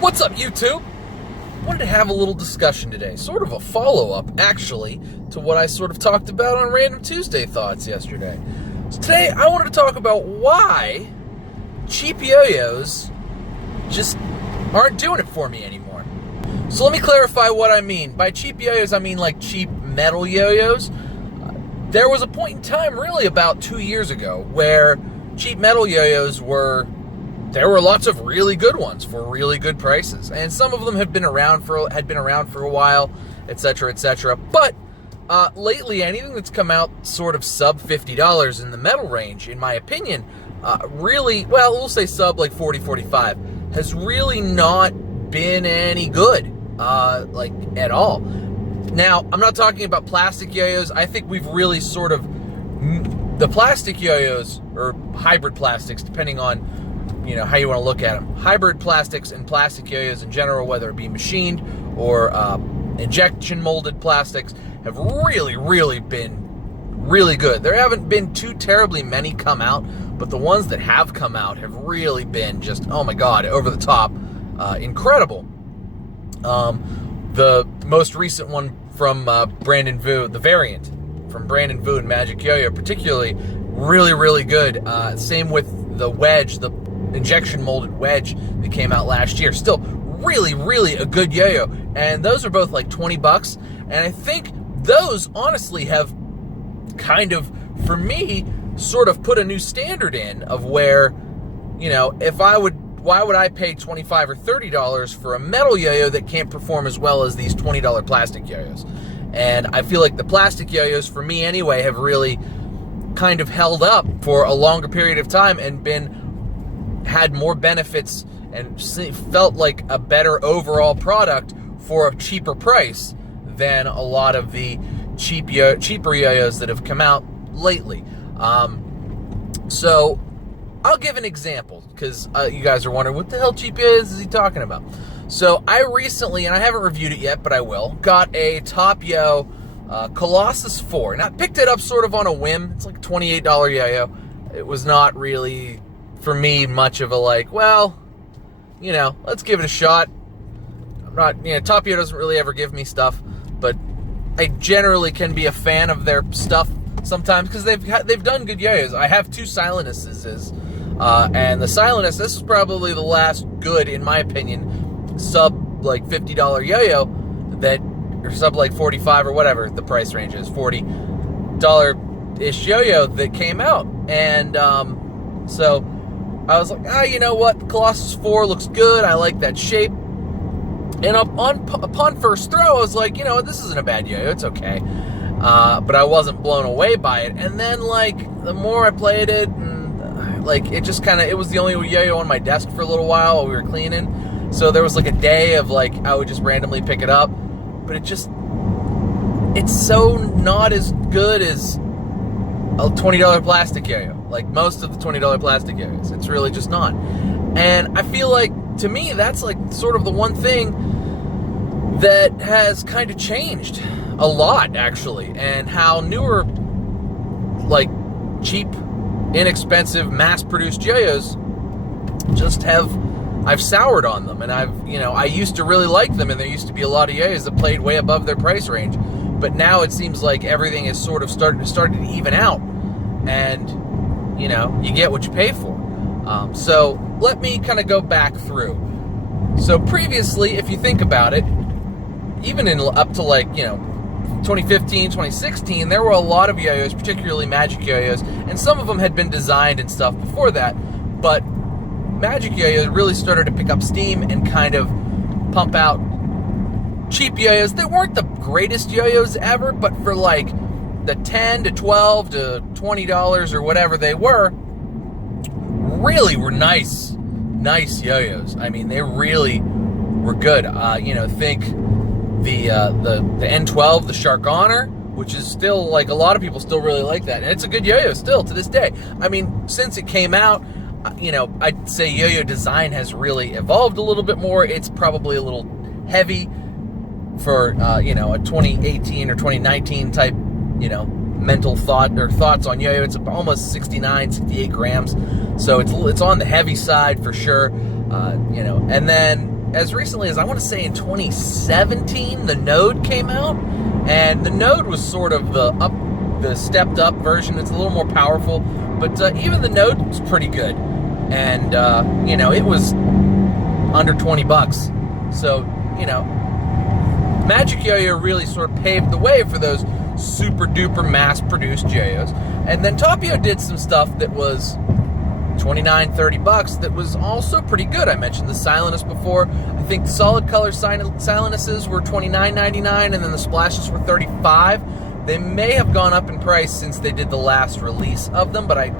What's up, YouTube? Wanted to have a little discussion today, sort of a follow-up, actually, to what I sort of talked about on Random Tuesday Thoughts yesterday. So today, I wanted to talk about why cheap yo-yos just aren't doing it for me anymore. So let me clarify what I mean. By cheap yo-yos, I mean like cheap metal yo-yos. There was a point in time, really about 2 years ago, where cheap metal yo-yos there were lots of really good ones for really good prices, and some of them had been around for a while, etc., etc. But lately, anything that's come out sort of sub $50 in the metal range, in my opinion, really, well, we'll say sub like 40, 45, has really not been any good, like at all. Now, I'm not talking about plastic yo-yos. I think we've really sort of the plastic yo-yos, or hybrid plastics, depending on how you want to look at them. Hybrid plastics and plastic yo-yos in general, whether it be machined or injection molded plastics, have really been really good. There haven't been too terribly many come out, but the ones that have come out have really been just, oh my god, over the top, incredible. The most recent one from Brandon Vu, the variant from Brandon Vu and Magic Yo-Yo particularly, really good. Same with the wedge, the injection molded wedge that came out last year. Still really a good yo-yo, and those are both like $20, and I think those honestly have kind of, for me, sort of put a new standard in of where, why would I pay $25 or $30 for a metal yo-yo that can't perform as well as these $20 plastic yo-yos? And I feel like the plastic yo-yos, for me anyway, have really kind of held up for a longer period of time and had more benefits and felt like a better overall product for a cheaper price than a lot of the cheaper yo-yos that have come out lately. So I'll give an example, because you guys are wondering, what the hell cheap yo-yos is he talking about? So I recently, and I haven't reviewed it yet, but I will, got a Top Yo Colossus 4, and I picked it up sort of on a whim. It's like a $28 yo-yo. It was not really, for me, much of a like, well, let's give it a shot. I'm not, Top Yo doesn't really ever give me stuff, but I generally can be a fan of their stuff sometimes, because they've done good yo-yos. I have two Silenuses, and the Silenus, this is probably the last good, in my opinion, sub like $50 yo-yo that, or sub like 45 or whatever the price range is, $40-ish yo-yo that came out. And so I was like, you know what, the Colossus 4 looks good, I like that shape. And upon first throw, I was like, this isn't a bad yo-yo, it's okay. But I wasn't blown away by it. And then, like, the more I played it, and like, it just kind of, it was the only yo-yo on my desk for a little while we were cleaning. So there was like a day of like, I would just randomly pick it up. But it's so not as good as a $20 plastic yo-yo. Like most of the $20 plastic yo-yos. It's really just not. And I feel like, to me, that's like sort of the one thing that has kind of changed a lot, actually. And how newer, like, cheap, inexpensive, mass-produced yo-yos just I've soured on them. And I used to really like them, and there used to be a lot of yo-yos that played way above their price range. But now it seems like everything is sort of started to even out. And, you get what you pay for. So let me kind of go back through. So previously, if you think about it, even up to like, 2015, 2016, there were a lot of yo-yos, particularly Magic yo-yos, and some of them had been designed and stuff before that, but Magic yo-yos really started to pick up steam and kind of pump out cheap yo-yos that weren't the greatest yo-yos ever, but for like the $10 to $12 to $20 or whatever they were, really were nice yo-yos. I mean, they really were good. Think the N12, the Shark Honor, which is still, like, a lot of people still really like that, and it's a good yo-yo still to this day. I mean, since it came out, I'd say yo-yo design has really evolved a little bit more. It's probably a little heavy for a 2018 or 2019 type, mental thoughts on yo-yo. It's almost 69, 68 grams, so it's on the heavy side for sure. And then as recently as I want to say in 2017, the Node came out, and the Node was sort of the stepped up version. It's a little more powerful, but even the Node was pretty good, and you know, it was under 20 bucks. So, you know, Magic Yo-Yo really sort of paved the way for those super duper mass produced Yo-Yos. And then Top Yo did some stuff that was 29, 30 bucks that was also pretty good. I mentioned the Silenus before. I think the solid color Silenuses were $29.99, and then the splashes were $35. They may have gone up in price since they did the last release of them, but I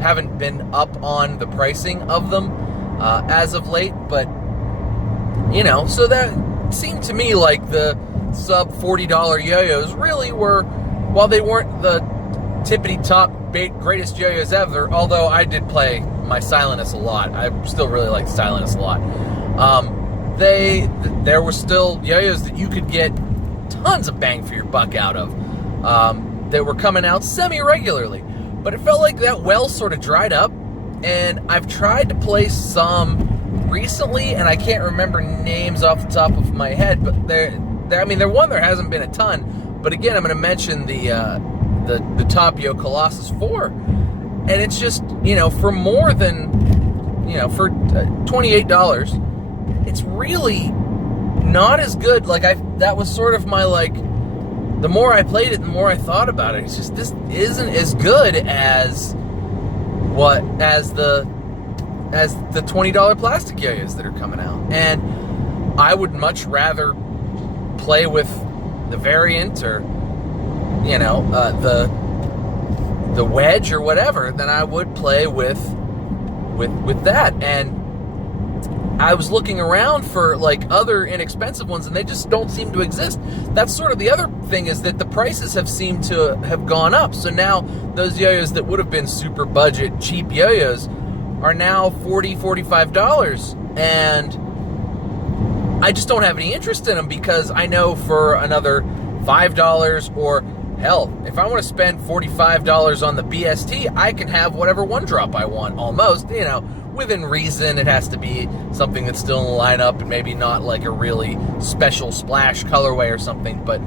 haven't been up on the pricing of them as of late. But, you know, so that seemed to me like the sub $40 Yo-Yos really were, while they weren't the tippity top greatest Yo-Yos ever, although I did play my Silenus a lot. I still really like Silenus a lot. There were still Yo-Yos that you could get tons of bang for your buck out of. That were coming out semi-regularly. But it felt like that well sort of dried up, and I've tried to play some recently, and I can't remember names off the top of my head, but there hasn't been a ton. But again, I'm going to mention the Top Yo Colossus 4, and it's just, you know, for more than, you know, for $28, it's really not as good. Like, that was sort of my, like, the more I played it, the more I thought about it. It's just, this isn't as good as the $20 plastic Yo-Yos that are coming out. And I would much rather play with the variant, or, you know, the wedge or whatever, than I would play with that. And I was looking around for, like, other inexpensive ones, and they just don't seem to exist. That's sort of the other thing, is that the prices have seemed to have gone up. So now those Yo-Yos that would have been super budget, cheap Yo-Yos are now $40, $45. And I just don't have any interest in them, because I know for another $5, or hell, if I want to spend $45 on the BST, I can have whatever one drop I want, almost, you know, within reason. It has to be something that's still in the lineup, and maybe not like a really special splash colorway or something. But,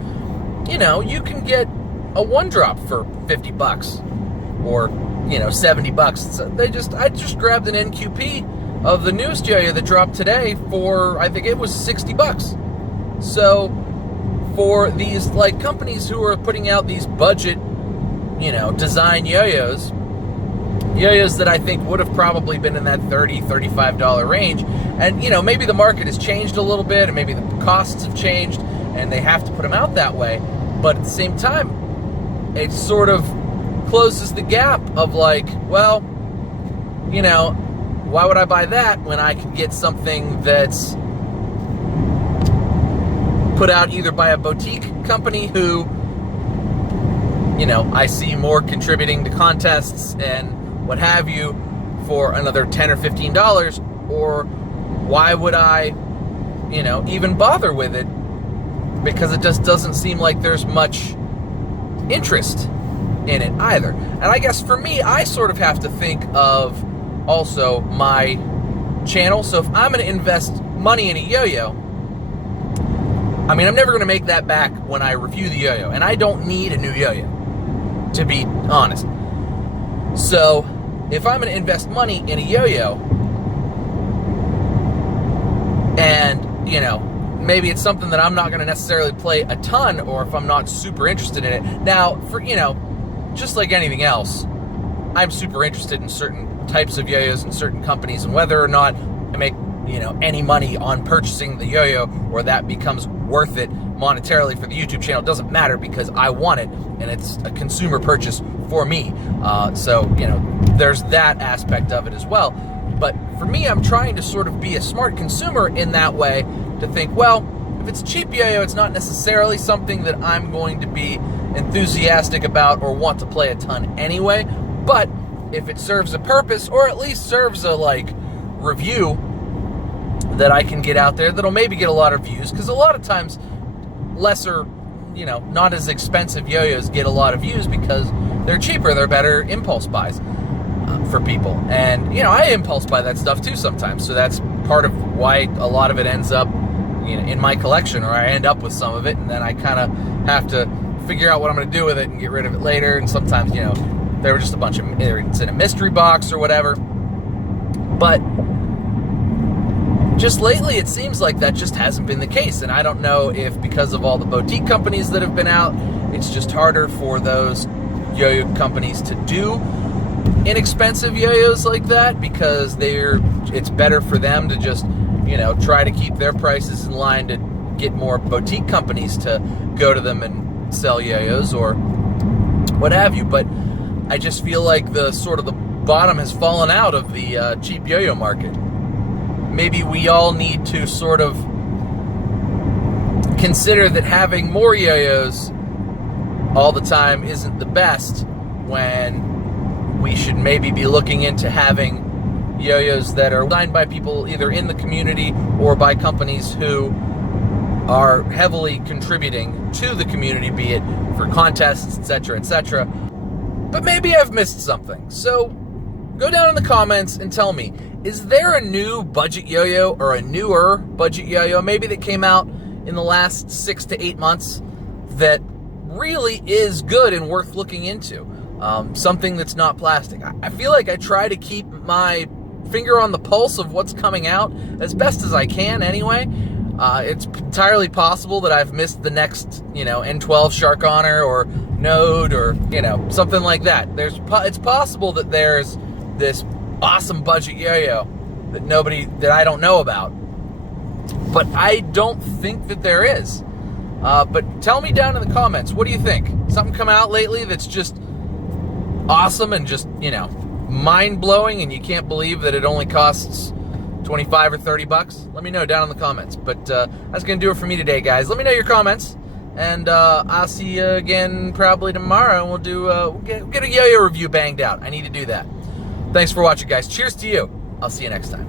you know, you can get a one drop for 50 bucks, or, you know, 70 bucks. So I just grabbed an NQP of the newest Yoyo that dropped today for, I think it was 60 bucks. So for these, like, companies who are putting out these budget, you know, design Yo-Yos that I think would have probably been in that $30, $35 range. And, you know, maybe the market has changed a little bit, and maybe the costs have changed, and they have to put them out that way. But at the same time, it sort of closes the gap of, like, well, you know, why would I buy that when I can get something that's put out either by a boutique company who, you know, I see more contributing to contests and what have you for another $10 or $15, or why would I, you know, even bother with it? Because it just doesn't seem like there's much interest in it either. And I guess for me, I sort of have to think of also my channel. So if I'm going to invest money in a Yo-Yo, I mean, I'm never going to make that back when I review the Yo-Yo, and I don't need a new Yo-Yo, to be honest. So if I'm going to invest money in a Yo-Yo, and, you know, maybe it's something that I'm not going to necessarily play a ton, or if I'm not super interested in it. Now, for, you know, just like anything else, I'm super interested in certain types of Yo-Yos and certain companies, and whether or not I make, you know, any money on purchasing the Yo-Yo, or that becomes worth it monetarily for the YouTube channel, doesn't matter, because I want it, and it's a consumer purchase for me. So, you know, there's that aspect of it as well. But for me, I'm trying to sort of be a smart consumer in that way, to think, well, if it's a cheap Yo-Yo, it's not necessarily something that I'm going to be enthusiastic about or want to play a ton anyway. But if it serves a purpose, or at least serves a, like, review that I can get out there that'll maybe get a lot of views, because a lot of times lesser, you know, not as expensive Yo-Yos get a lot of views because they're cheaper, they're better impulse buys. for people. And, you know, I impulse buy that stuff too sometimes. So that's part of why a lot of it ends up, you know, in my collection, or I end up with some of it, and then I kind of have to figure out what I'm going to do with it and get rid of it later. And sometimes, you know, there were just a bunch of, it's in a mystery box or whatever. But just lately, it seems like that just hasn't been the case. And I don't know if because of all the boutique companies that have been out, it's just harder for those yo-yo companies to do inexpensive yo-yos like that, because it's better for them to just, you know, try to keep their prices in line to get more boutique companies to go to them and sell yo-yos or what have you. But I just feel like the bottom has fallen out of the cheap yo-yo market. Maybe we all need to sort of consider that having more yo-yos all the time isn't the best, when we should maybe be looking into having yo-yos that are designed by people either in the community or by companies who are heavily contributing to the community, be it for contests, etc., etc. But maybe I've missed something. So go down in the comments and tell me, is there a new budget yo-yo or a newer budget yo-yo, maybe that came out in the last 6 to 8 months, that really is good and worth looking into? Something that's not plastic. I feel like I try to keep my finger on the pulse of what's coming out as best as I can anyway. It's entirely possible that I've missed the next, you know, N12 Shark Honor or Node or, you know, something like that. It's possible that there's this awesome budget yo-yo that I don't know about. But I don't think that there is. But tell me down in the comments, what do you think? Something come out lately that's just awesome and just, you know, mind-blowing, and you can't believe that it only costs 25 or 30 bucks? Let me know down in the comments. But that's going to do it for me today, guys. Let me know your comments, and I'll see you again probably tomorrow, and we'll get a yo-yo review banged out. I need to do that. Thanks for watching, guys. Cheers to you. I'll see you next time.